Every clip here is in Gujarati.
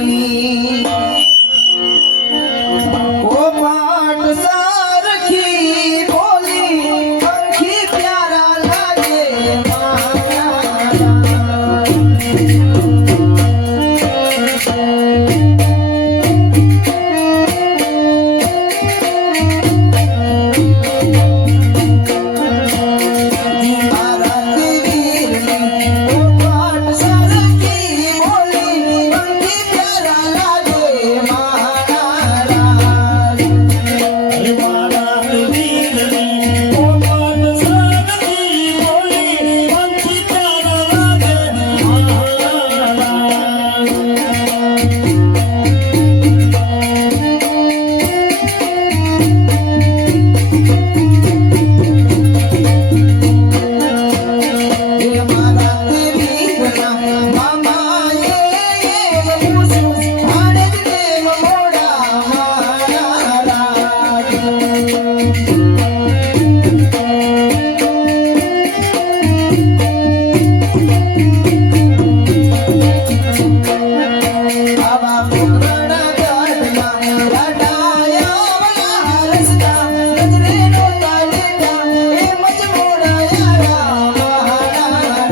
me.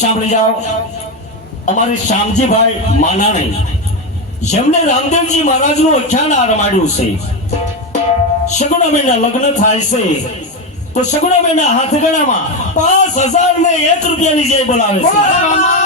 સાંભળી જાઓ. અમારે શામજીભાઈ માનાણી. જેમને રામદેવજી મહારાજનું અખ્યાન આરમાડ્યું છે. સગુણાબેનના લગ્ન થાય છે. તો સગુણાબેનના હાથગણામાં પાંચ હજાર ને એક રૂપિયાની જય બોલાવે છે.